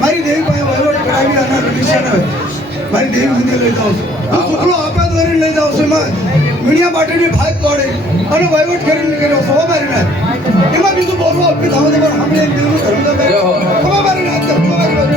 મારી દેવી પાસે વહીવટ કરાવી અને મારી દેવી મંદિર લઈ જાઉં છું શુક્લો આપા દ્વારા લઈ જાઉં છું એમાં મીડિયા માટેની ભાગ તોડે અને વહીવટ કરીને કર્યો સવા મારીને એમાં બીજું બોલવું આપી થાવ તમારે આપણે એક દિવસ ધર્મ સવા મારીને હાથ સવા મારી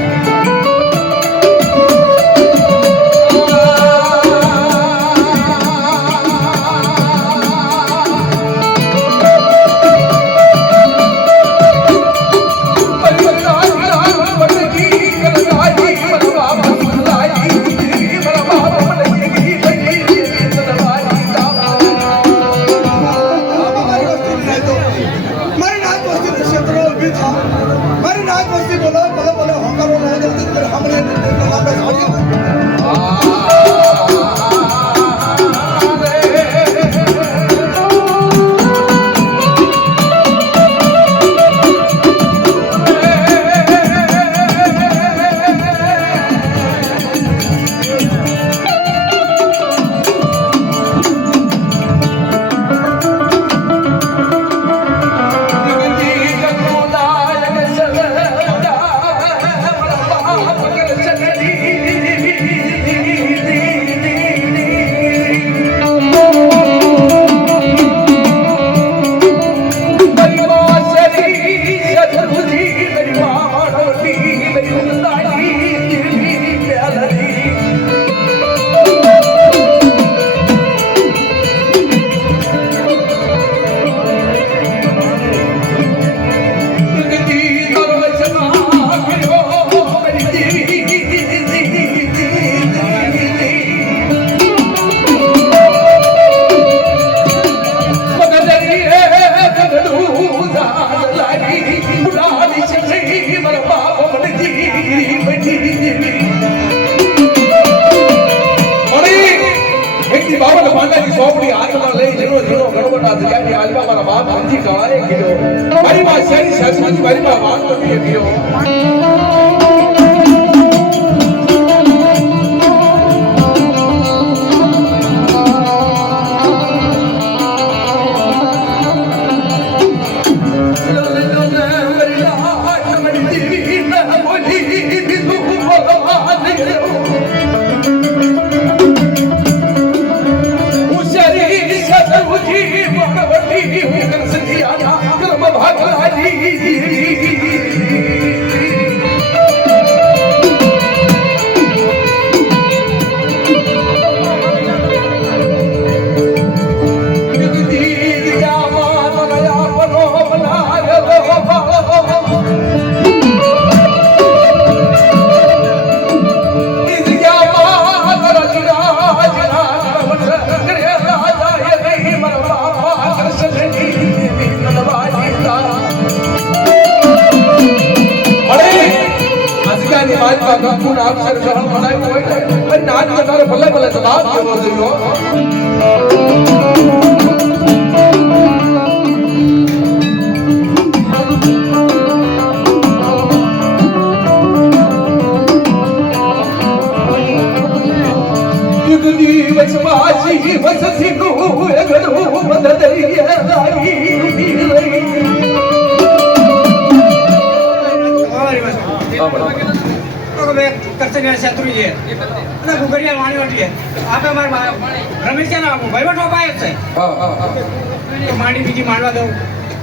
માંડી બીજી માંડવા દઉં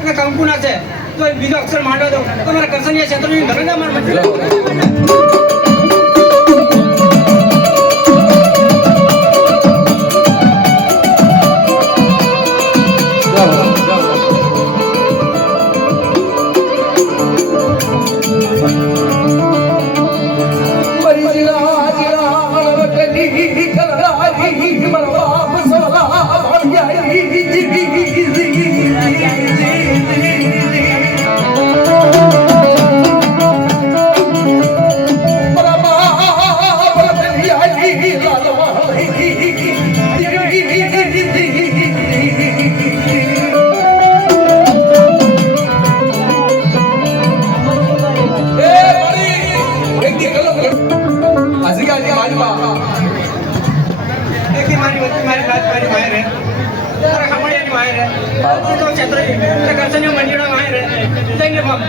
અને કંકુના છે તો બીજો અક્ષર માંડવા દઉં તો મારા કરસનિયા ક્ષેત્રની ધરંગા માર મરિયાની માલમાં એકી મારી વચ્ચે મારી બાત મારી માય રે તારા ખમડિયાની માય રે તો છત્રી તે કરસન્યો મંજીડા માય રે તઈને બાપ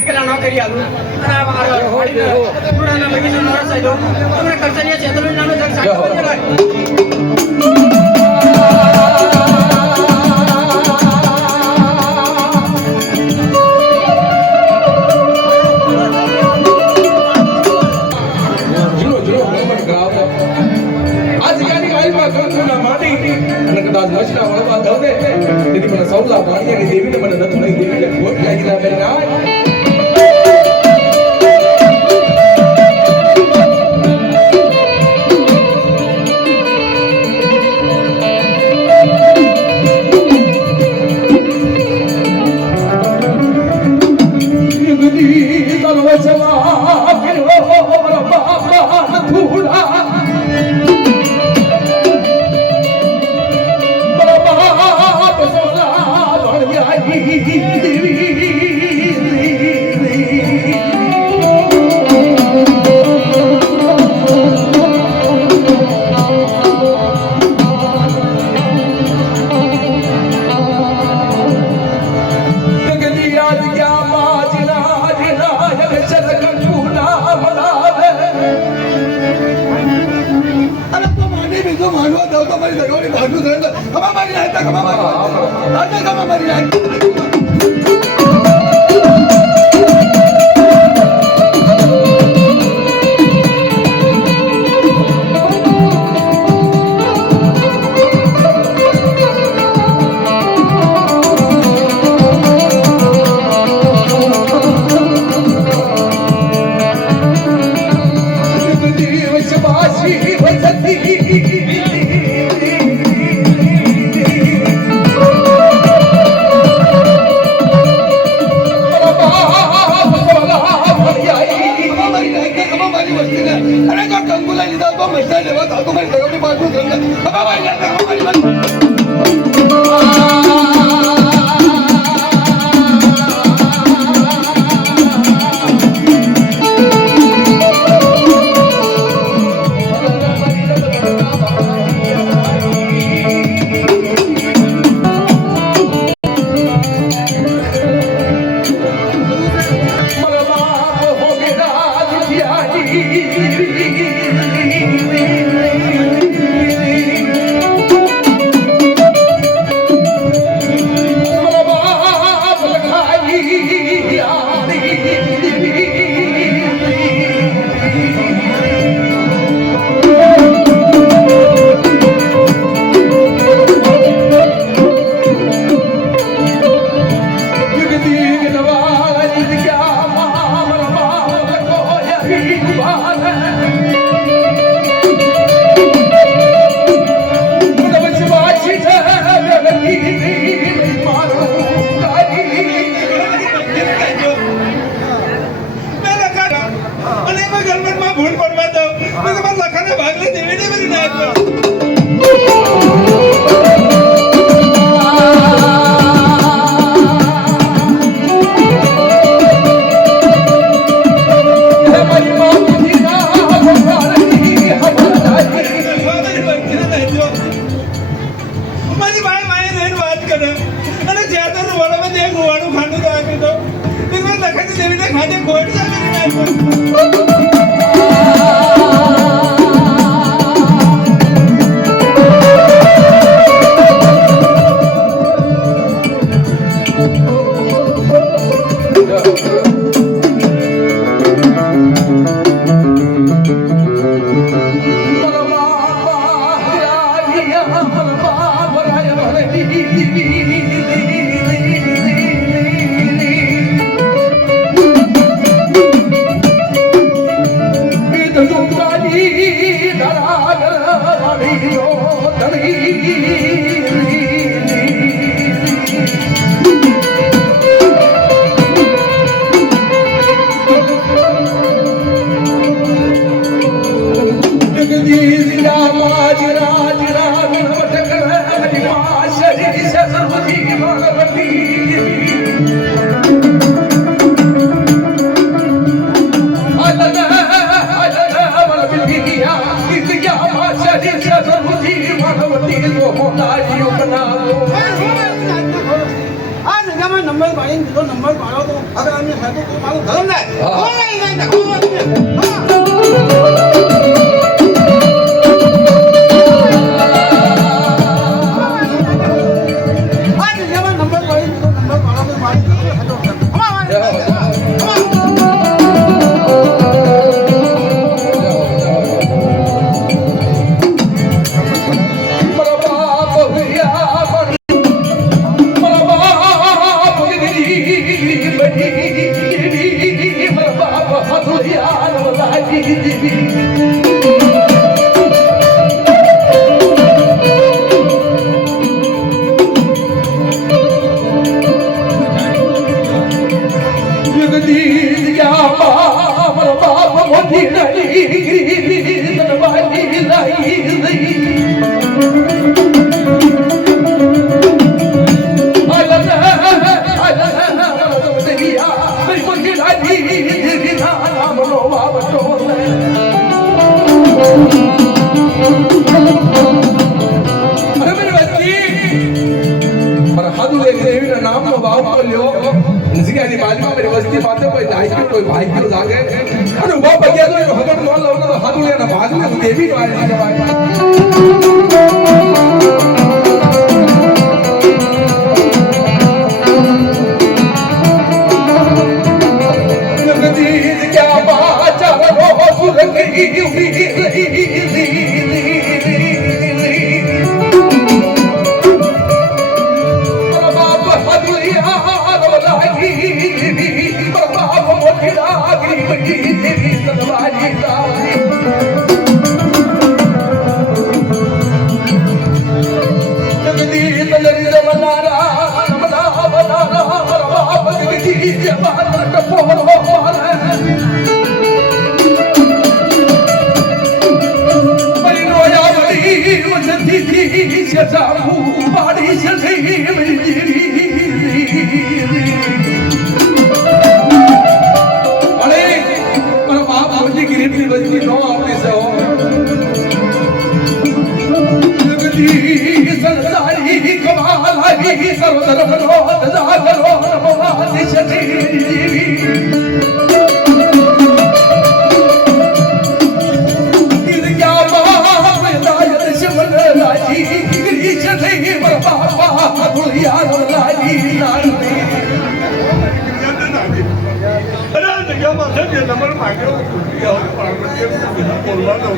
કેલા નો કરી આલું અને આ મારો હોડી પુરાના બગીચો નો સાઈડો તમને કરસન્યા છત્રી નાનો જગ સાઈડો લાય વચના વળવા દઉં ને તેથી મને સૌલા પાણીએ કે દેવીને મને નથી નહીં દેવીને ખોટ લાગી ના બેન શરૂથી માનવતી તો હોનારીઓ બનાવો આ જગ્યામાં નંબર પાડીને બીજો નંબર પાડો તો હવે અમે સાથે કોઈ મારું ધર્મ નહીં કોઈ ભાઈ ગયો લાગે અને ઉભા પગ્યા તો હગડ નો લાવતો તો હાથું લેના ભાગ ને દેવી નો આવી જવાય જગદીશ ક્યા બાચા રો સુર ગઈ નંબર માંગ્યો બોલવાનો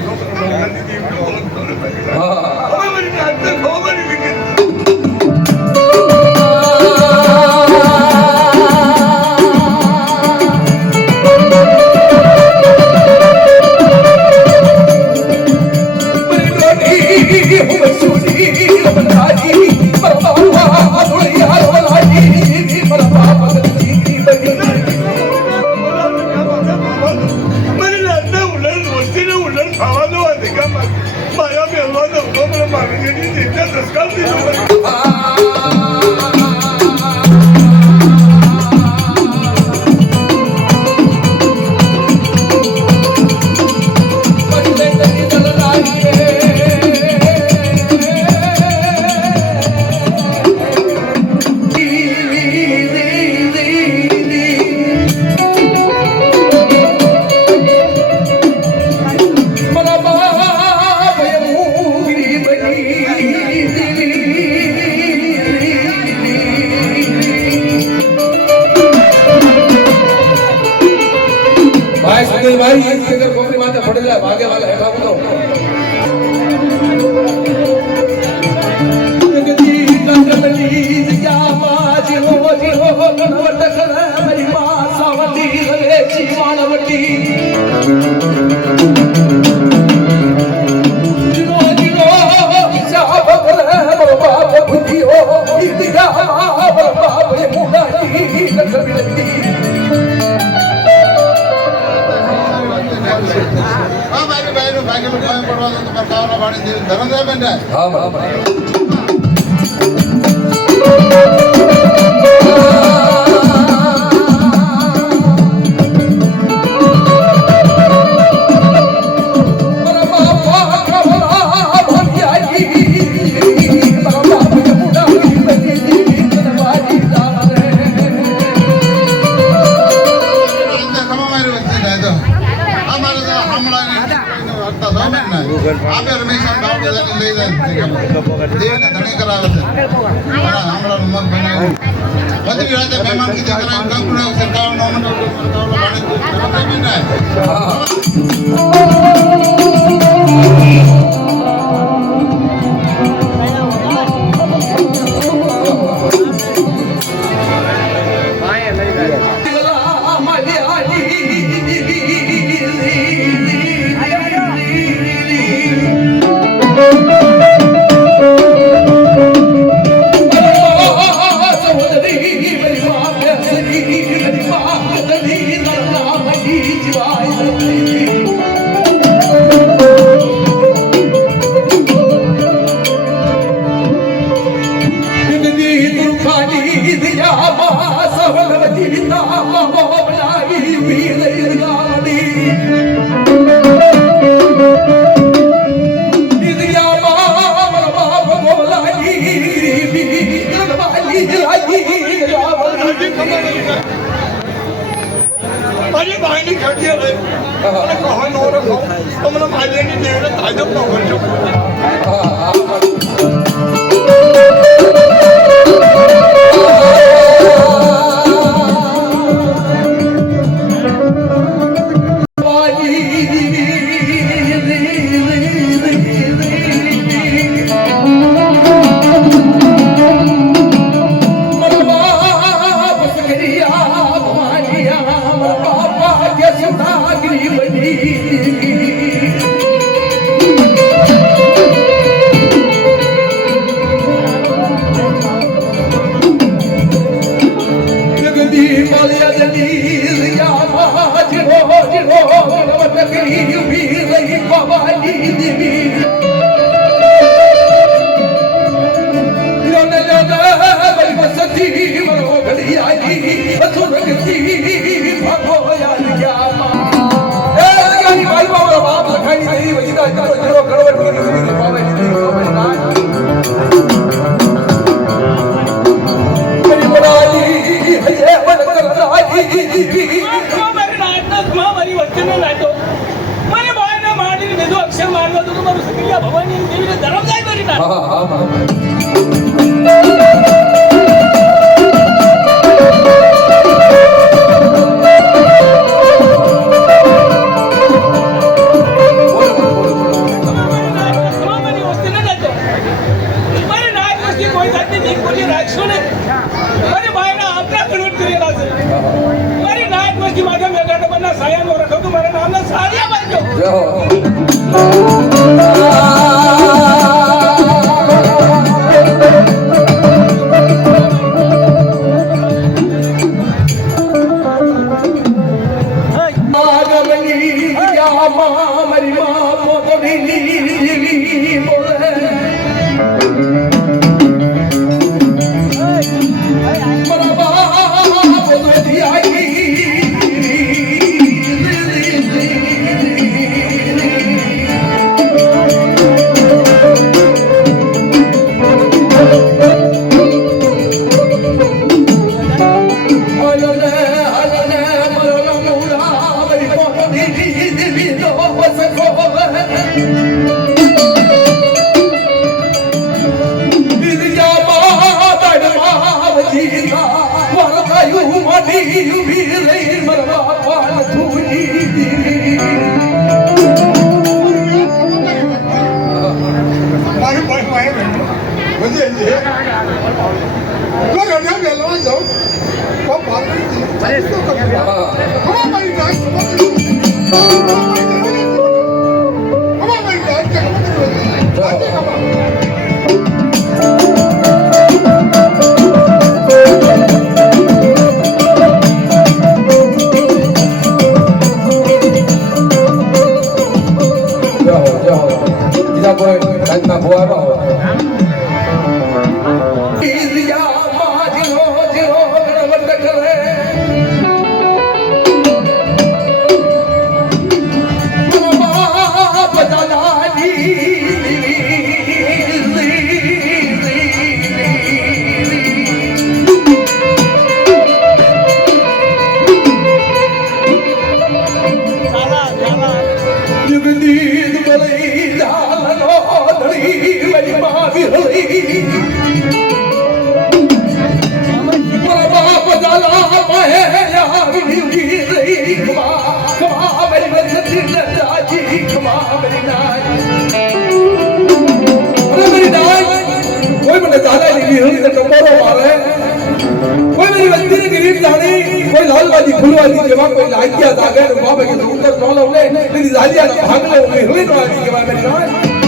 भाई एक फिगर कोपरी माथे पड़ेला भागे वाला हेठा उतरो जगदी कंडली दिया माज हो गणवट कर मेरी मां सावती रे जीवानवती जिनो जिनो शाब कर बाप बुद्धि हो दिया बाप ये मुंडा की कभी આપે રમેશ બાળ બધાને લઈ જાય દેવને ધણી કરાવે છે હમણાં મગ બનાવ્યું બધી રાતે મહેમાન કીધે કરાવી કંકુના સરકારનો મારી ભાઈની ખેતી રહી અને કહો નો રખો તમને માલિયાની દેવને તાજબ ન કરજો ભગવાનની દેવીને ધર્મ જાય કરી ના Jugandi, વિહળી તો ટંબોરો મારે કોઈ મારી વસ્તીને ગરીબ જાણી કોઈ લાલવાદી ફૂલવાદી જેવા કોઈ લાગ્યા જાગે તો બાબા કે ઉત્તર ન લઉં ને તેની લાલિયા ભાગ લે વિહળી નો આવી કહેવાય મારી જાણ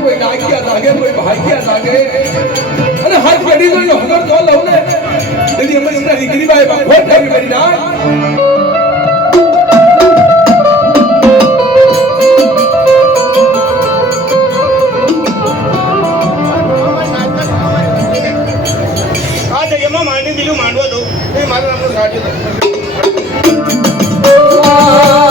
કોઈ લાગ્યા લાગે કોઈ ભાગ્યા લાગે અને હર પેઢી તો હગર તો લઉં ને તેની અમારી દીકરી બાઈ ખોટ થઈ મારી ના માંડી દીધું માંડવા દો એ મારું નામનું કાઢી દો Bye.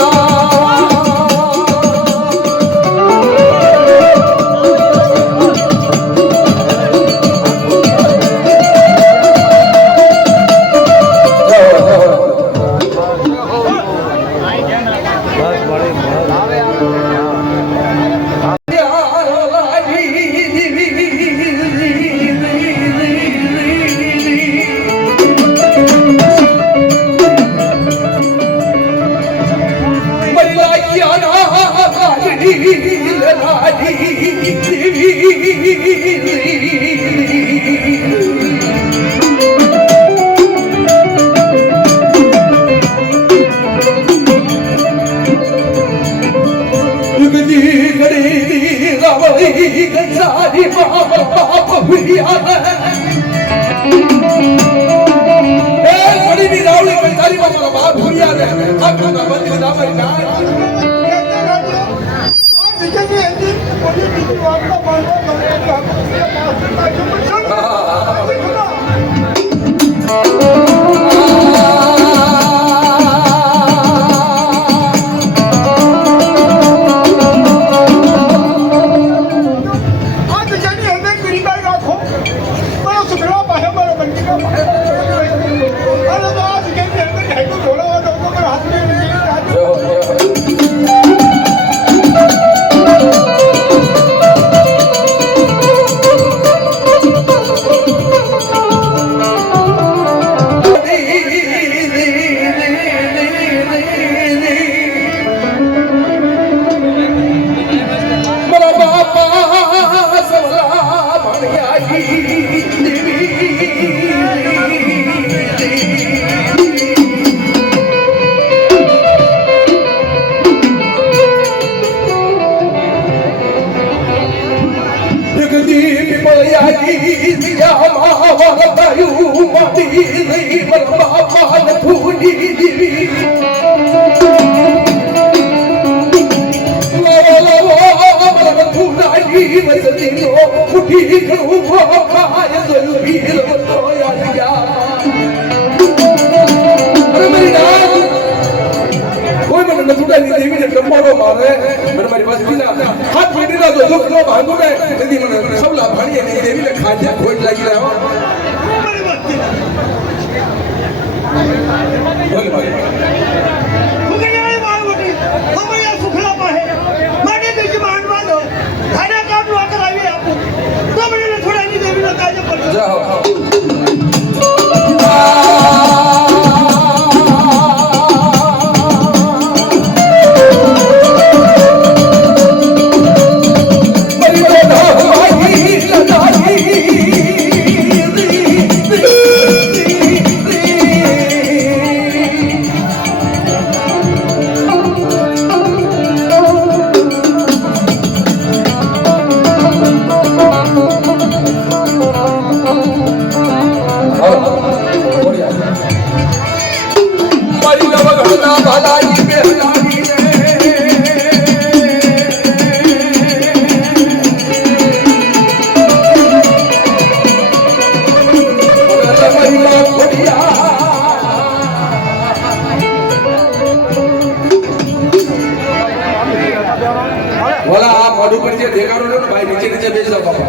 बोला आप मोड़ ऊपर से देखा रो ना भाई नीचे नीचे बेच दो पापा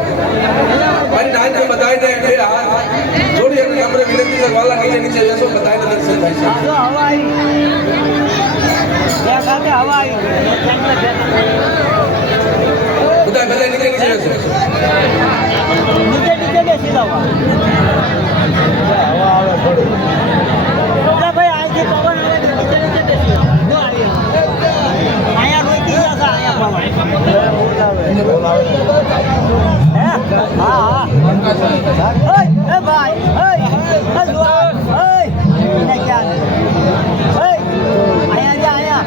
भाई नाच में बताए दे कि थोड़ी एक कैमरे विनती से वाला नीचे नीचे बेचो बताए दे दर्शन भाई साहब हवा आई क्या खाते हवा आई बताए बताए नीचे नीचे बेचो नीचे नीचे बेची दवा हवा आवे थोड़ी भाई आई थी पवन आवे नीचे नीचे बेची नो आई आया रोकी जैसा आया पवन हाँ ए भाई ए दुआ ए क्या ए आया जा आया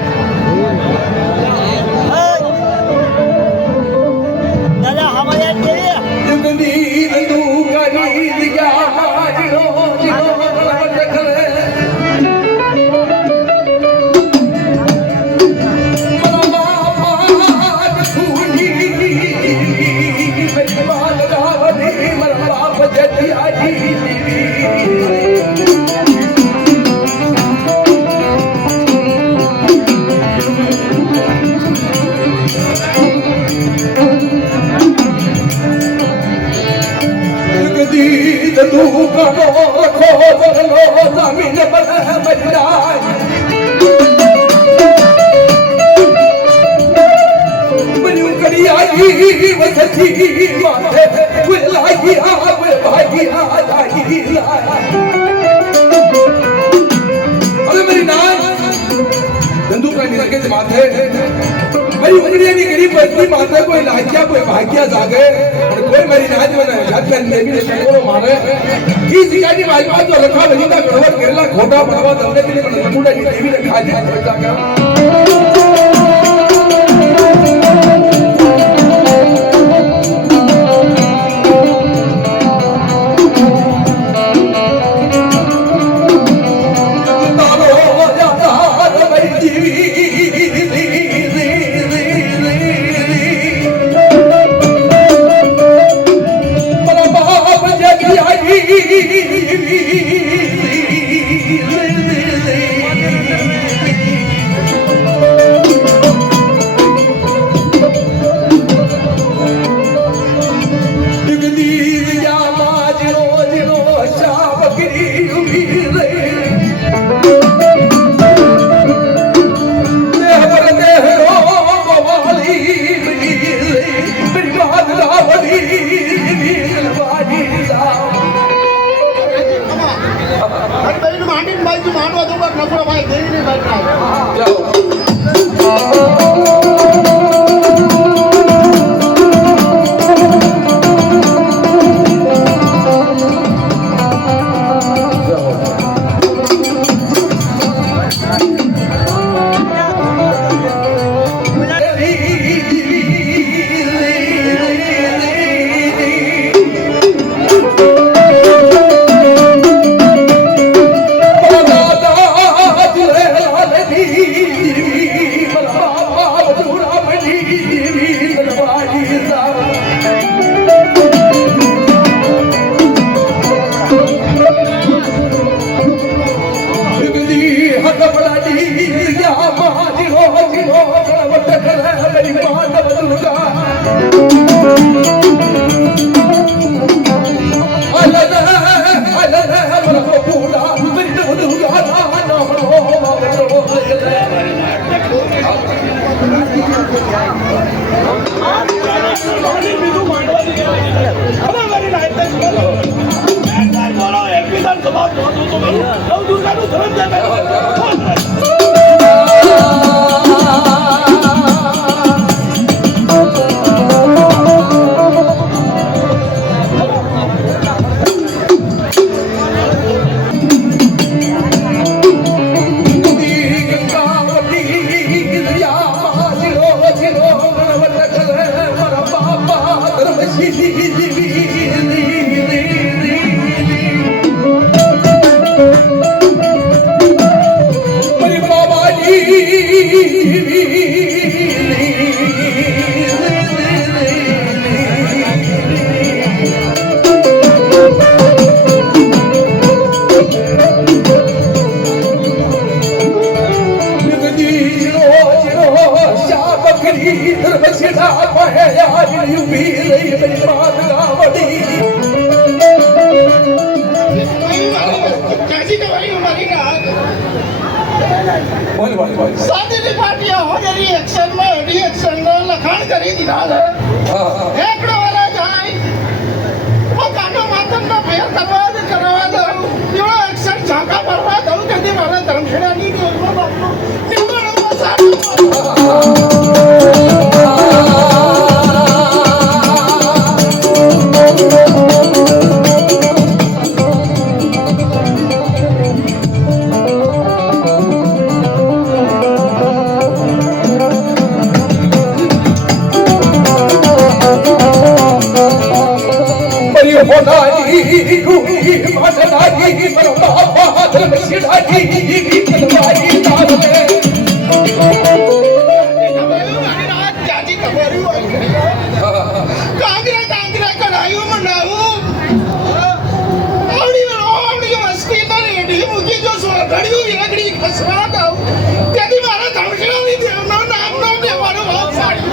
दादा हमारे चाहिए जुगनी तू करी दिया जिनो जिनो रखले मरमा पाद खूनी मेरी बात गावनी मरमा बजती आई दी तू करो रखो बरलो जमीन पर मजाए बनु करी आई वसती माथे बुलाई आप भाई आ जाई अरे मेरी नान दंदू का निसके से माथे मेरी उंगलियां नहीं करी पत्नी माथे कोई लाज्या कोई भाग्या जागे और कोई मेरी नाच में छत में देवी ने चकोरो मारे की सिकानी बाजवा जो रखा वजीदा गड़बड़ केरला खोटा बनवा दंडे के लिए नकुड़ा की देवी ने खा दिया जागा मानवा दूंगा नसुरा भाई देवी नहीं बैठ रहा बसीदा पाए यार यूपी रही मेरी बात गावड़ी कैसी दवाई हमारी रात बोल सादी पार्टियां हो रिएक्शन में रिएक्शन लखाण करी દીધા છે એકડો વાળા જાય वो કાનો માતમ ના ફેર કરવા દો એવો એક્શન ઝાંકા ભરવા દઉં કે મારા ધર્મશેડાની દેશમાં બાપનો નિવડો સારું होनाई रूही मननाई बरबा बादल सिराई कलवाई दावे જાજી ખબરી હોય કાંગરા કઢાયું મનાવું આવડી વસ્તી તો રેડી મૂકી જો ઘડ્યું એકડી ખસવા દઉં તેથી મારા ધમકડાની દેવનો નામનો લેવાનો ભાવ ફાડી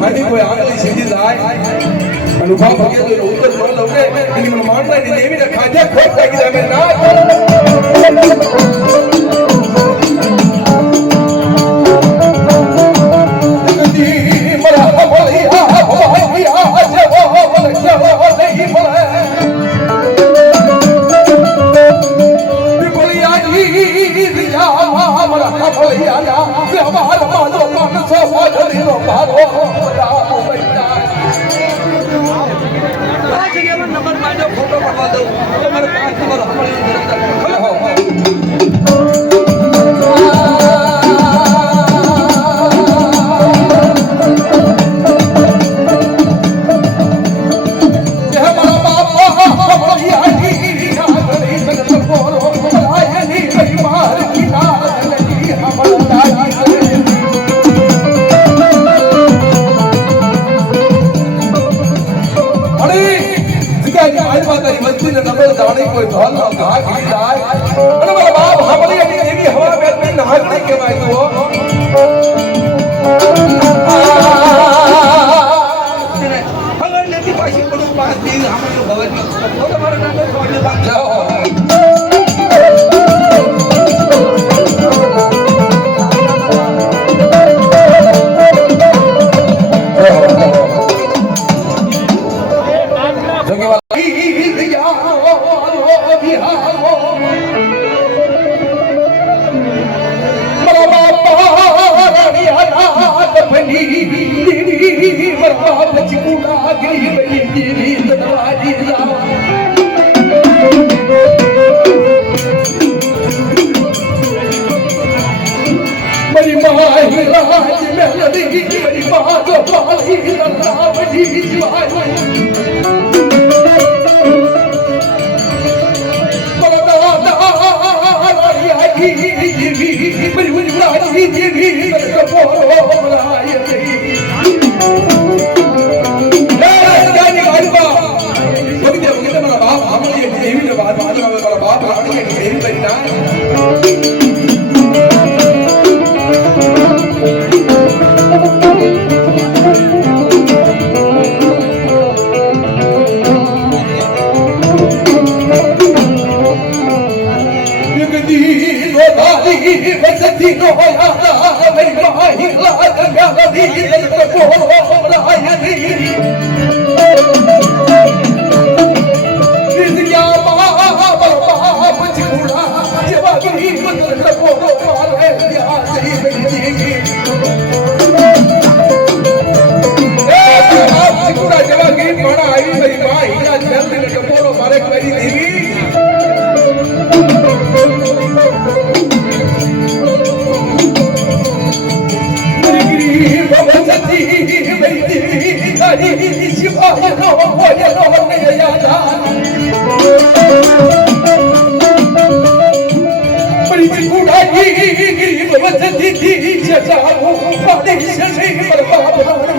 हाथी कोई आगली सीधी जाए अनुभव भगे तो उत्तर बोल लोगे लेकिन मन मानता नहीं देवी ने खाजा खोट लगी जा मैं ना जगती मरा बोलिया बोलिया जे वो बोलिया नहीं बोले बोलिया जी दिया मरा बोलिया ना हमारा मानो मन सो धरी लो भारो नंबर मांगो फोटो पठवा दो तो मेरे 5 नंबर हमारे कोई धन भाग जाए अरे मेरा बाप हमारी देवी हवा में अपनी नागरी के भाई तो अगर लेती पासी को पास दी हम लोग भवन में तो हमारा नाम तो बात जाओ मेरी माँ ही राज में लड़ी मेरी माँ को पाली रावड़ी जीवाई मेरी मेरी राजी जीवी मेरे को बोलो बुलाए मेरा बाप हमारी देवी ने बात मेरा बाप रानी की देवी मेरी ना बसती नो मेरी माँ But